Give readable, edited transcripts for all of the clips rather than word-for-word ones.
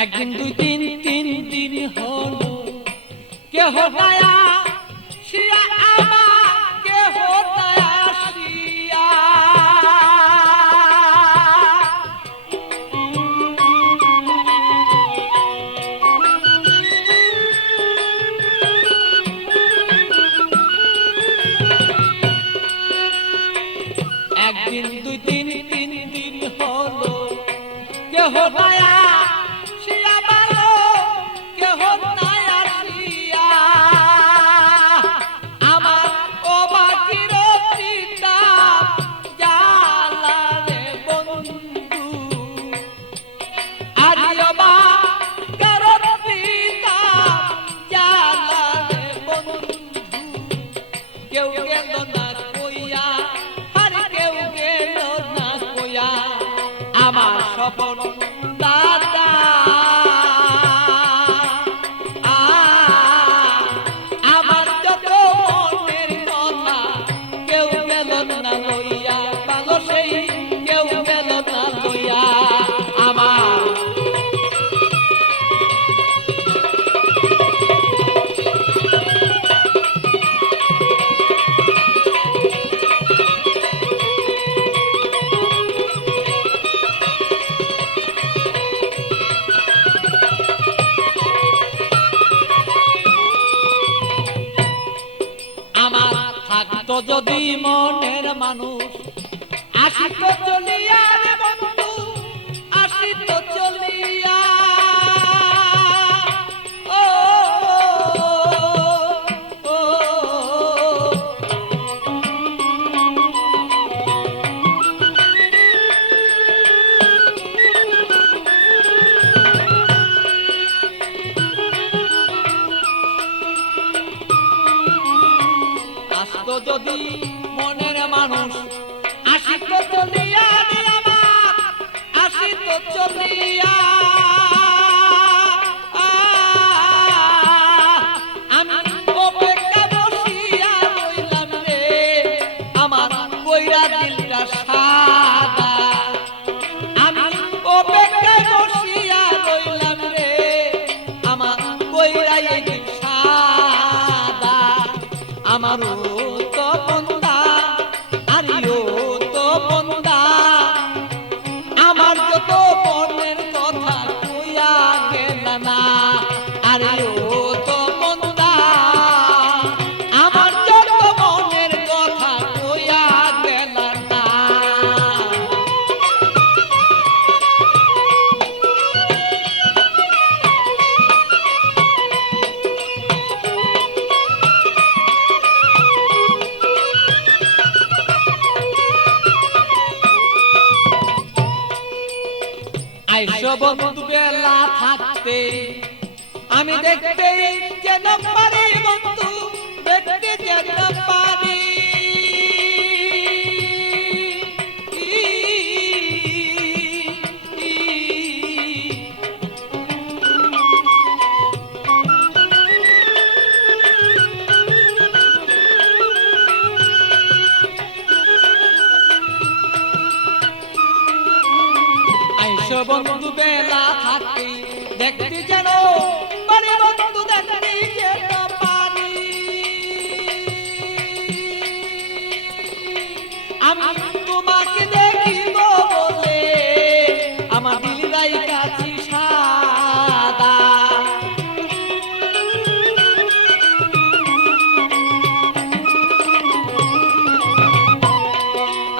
একদিন দুই দিন তিন দিন হলো কেহ দয়া শিয়া আমার কেহ দয়া শিয়া একদিন দুই দিন তিন দিন হলো কেহ দয়া শিয়া ভালো কেহ দয়া শিয়া আমার অবাকির চিন্তা জালা রে বন্ধু আরিয়বা কারণ চিন্তা জালা রে বন্ধু কেউ গেল না কইয়া আর কেউ গেল না কইয়া আমার স্বপন দাদা আমার যত মনের কথা কেউ গেল না লইয়া ভালো সেই কেউ গেল না লইয়া আমার আমার থাকতো যদি মনের মানুষ আসিত চলিয়া রে বন্ধু আসিত চলিয়া ও ও আসতো যদি মনের মানুষ আসিত চলিয়া রে আমার আসিত চলিয়া আমি অপেক্ষা বসিয়া রইলাম রে আমার কইরা দিলটা সাদা আমি অপেক্ষায় বসিয়া রইলাম রে আমার কইরা এই দিল সাদা আমারও তো বন্দা আরিও তো বন্দা আমার যত মনের কথা কইয়া গেল না আরিও তো বন্দা আমার যত মনের কথা কইয়া গেল না আইসো বন্ধু বেলা থাকতে আমি দেখতে যেন পারি বন্ধু দেখতে যেন পারি আইসো বন্ধু বেলা থাকতে দেখতে যেন পারি বন্ধু দেখতে যেন পারি আমি তোমাকে দেখিব বলে আমার দিলটাই কাছে সাদা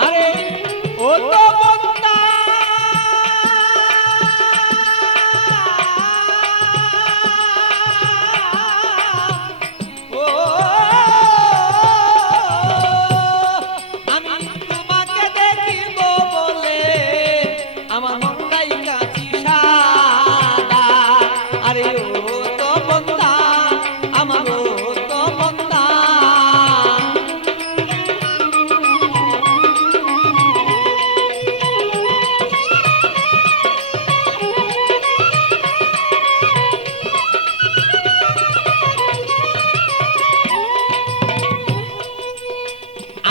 আরে ও তো বন্দা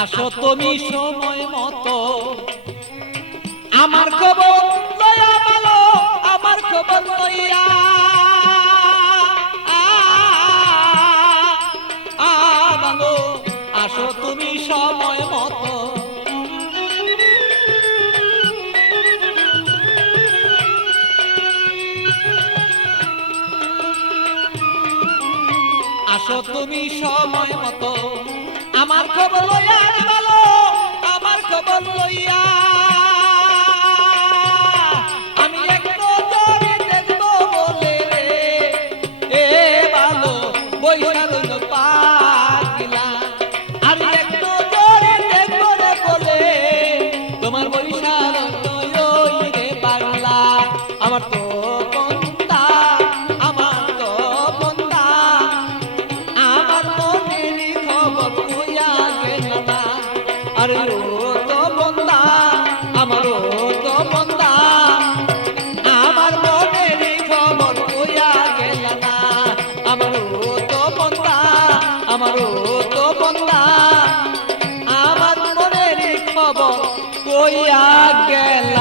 আসো তুমি সময় মতো আমার খবর লয়া ভালো আমার খবর লইয়া ভালো আসো তুমি সময় মতো আসো তুমি সময় মতো আমার খবর লইয়া ভালো আমার খবর লইয়া আমি একটু জোরে দেখবো বলে এ ভালো বৈশাখ পাগলা আর একটু জোরে দেখবো রে বলে তোমার বৈশাখ রে পাগলা আমার তো বন্ধা আমার তো বন্ধা আমার মনের খবর কইয়া গেল না আরে ও তো বন্ধা আমার ও তো বন্ধা আমার মনের খবর কইয়া গেল না আমার ও তো বন্ধা আমার ও তো বন্ধা আমার মনের খবর কইয়া গেল